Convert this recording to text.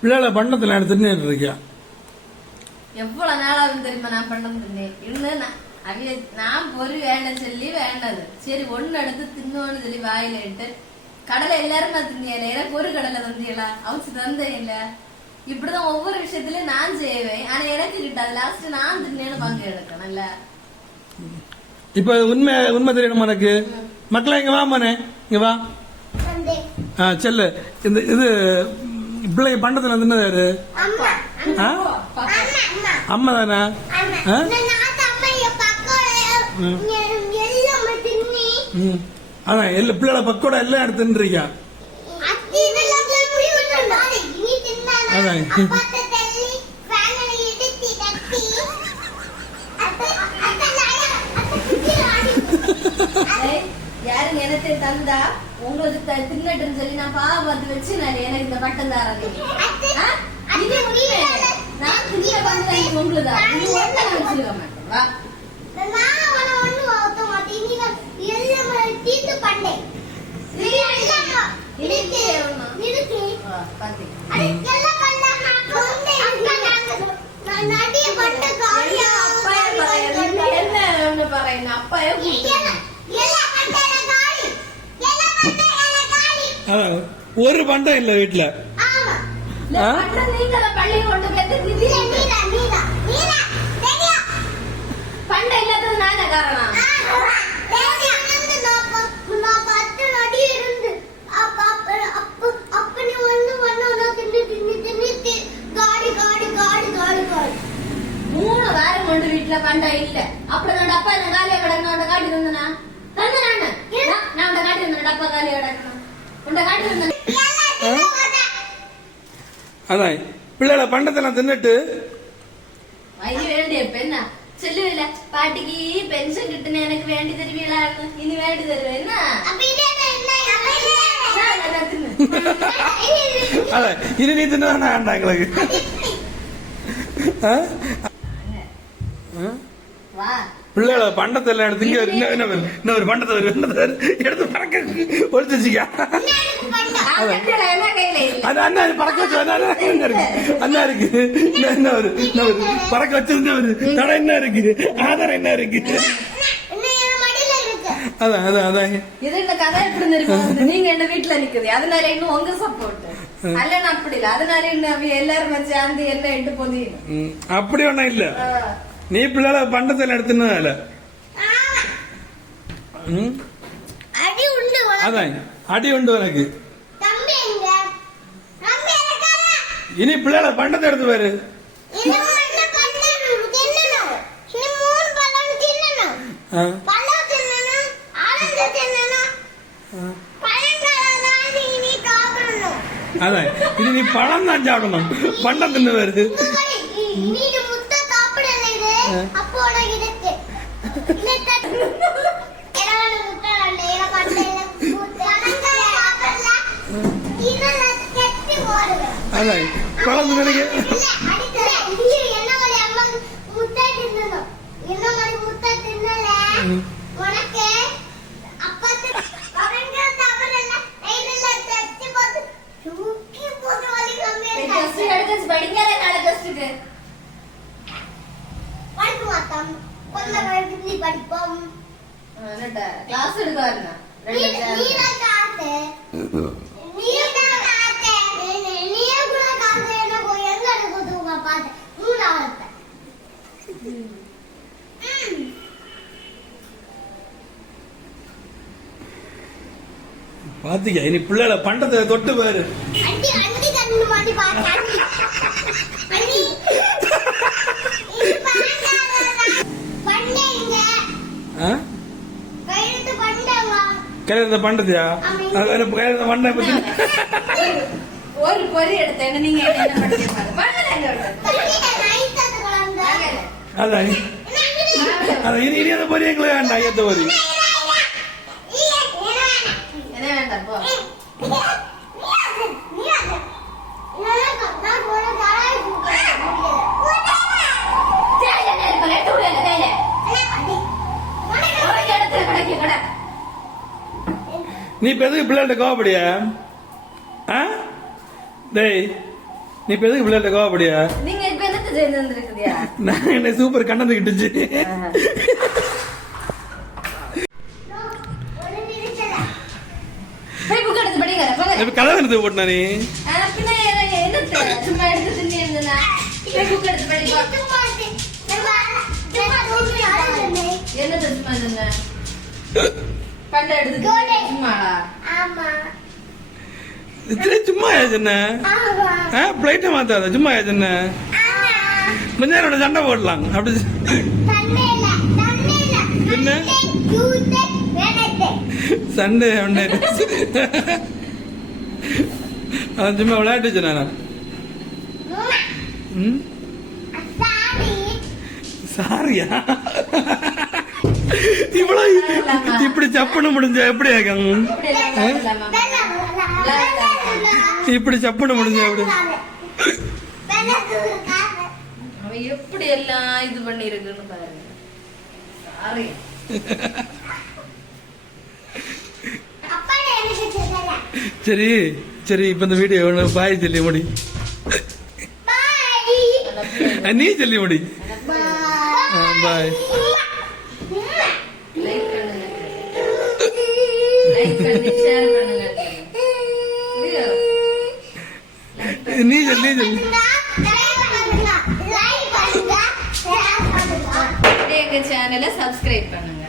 பிள்ளைல பண்ணத்துல நான் தின்னு இருக்கியா? எவ்வளவு நாளா தெரியுமா நான் பண்ணது இருந்தேன். நான் பொறி வேண்டாம் சொல்லி வேண்டாது. சரி ஒண்ணு எடுத்து தின்னோன்னு சொல்லி வாயில இட்டு கடலை எல்லாரும் நான் தின்னியல. எனக்கு ஒரு கடலை தந்தியலா அவச்சு தந்தே இல்ல. இப்படிதான் ஒவ்வொரு விஷயத்திலயும் நான் செய்வேன். ஆனா எனக்கு கிட்டாது. லாஸ்ட் நான் தின்னேன்னு பங்கு எடுக்கணும் இல்ல. இப்ப உண்மை உண்மை தெரியணும் உனக்கு. மக்களா இங்க வா மனே, இங்க வா. செல்லு இந்த இது பிள்ளை பண்டத்துல தின்னதாரு அம்மா தானா? அதான் எல்லா பிள்ளைல பக்கோட எல்லாம் எடுத்து தின்றியா? அதான் யாரு நினைத்து தந்தா உங்களுக்கு தின்னட்டுன்னு சொல்லி நான் பாவ பார்த்து வச்சு நான் எனக்கு இந்த பட்டம் தாரேன். நான் தின்ன பந்து உங்களுதான். நீ ஒன்றை வச்சிருக்க மாட்டேன். ஒரு பண்டம் இல்ல வீட்டுல. பண்டம் இல்லாதது நானே காரணம். வீட்டுல பண்டம் இல்ல. அப்புறம் அப்பா என்ன காலியா கிடக்கணும் காட்டி தந்தனா தந்த நானு நான் காட்டி தந்தேன். அப்பா காலியா கிடக்கணும் உண்ட காட்டி தந்தேன். அதான் பிள்ளைல பண்டத்தெல்லாம் தின்னுட்டு வயது வேண்டிய பெண்ணா சொல்லுவில்ல பாட்டிக்கு பென்ஷன் கிட்டுன்னு எனக்கு வேண்டி தருவீங்களா? இனி வேண்டி தருவேன் என்ன? அதான் இனி நீ தின்னா வேண்டாம் எங்களுக்கு. பிள்ளைகள பண்டத்தை எல்லாம் எடுத்து இன்னொரு பண்டத்தை எடுத்து பறக்க ஒழிச்சுக்கா. அண்ணா பறக்க வச்சு அண்ணா இருக்கு. என்ன ஒரு பறக்க வச்சிருந்த ஒரு தடை என்ன இருக்கு? ஆதாரம் என்ன இருக்கு? அதான் அதான் அதான் இது இந்த கதை எப்படி இருக்கு? நீங்க என்ன வீட்டுல நிக்குது அதனால இன்னும் உங்க சப்போர்ட் அல்ல. அப்படி இல்ல அதனால இன்னும் எல்லாரும் சேர்ந்து எல்லாம் எட்டு போதி அப்படி ஒண்ணும் இல்ல. நீ பிள்ளைல பண்டத்தில் எடுத்துனால அதான் அடி உண்டு உனக்கு. இனி பிள்ளைல பண்டத்தை எடுத்து பாரு. அதான் இனி நீ பழம் தான் சாப்பிடணும். பண்டம் தின்னு வருது. அதான் குழந்தை நினைக்க கிளாஸ் எடுக்காருன்னா பாத்தீங்க இனி பிள்ளைல பண்டத்தை தொட்டு பாரு. கையில பண்டத்தியா? கையில பண்ட பத்தி ஒரு பொறி எடுத்தேன். நீங்க அதான் அதான் இனி இனி அந்த பொறி எங்களுக்கு வேண்டாம். ஐயத்த பொறி என்ன வேண்டாம் போ. நீ இப்ப எதுக்கு பிள்ளைகிட்ட கோவப்படியா? டேய் நீ இப்ப எதுக்கு பிள்ளைகிட்ட கோவப்படியா? நீங்க இப்ப என்னத்த செய்து வந்திருக்குதியா? நான் என்ன சூப்பர் கண்டந்துக்கிட்டுச்சு. போய் புக் எடுத்து படிங்க போங்க. இப்ப கதை எடுத்து போட்டா நீ பின்ன என்னத்த சும்மா எடுத்து தின்னி இருந்தா போய் புக் எடுத்து படிங்க. என்னத்த சும்மா தின்ன பண்ட எடுத்து சும்மாடா? இத்தனை சும்மா ஏஜென்ன பிளைட்டை மாத்தாத சும்மா ஏஜென்ன கொஞ்ச நேரம் சண்டை போடலாம் அப்படி என்ன சண்டே ஒன்னே அதான் சும்மா விளையாட்டுச்சு நான் சாரியா இவ்வளவு இப்படி சப்புன்னு முடிஞ்சா எப்படி ஆகும்? இப்படி சப்புன்னு முடிஞ்சா எப்படி? அவன் எப்படி எல்லாம் இது பண்ணி இருக்குன்னு பாருங்க. சாரி சரி சரி இப்ப இந்த வீடியோ பாய் சொல்லி முடி. நீ சொல்லி முடி. பாய். நீ சொல்லி எங்க சேனலை சப்ஸ்கிரைப் பண்ணுங்க.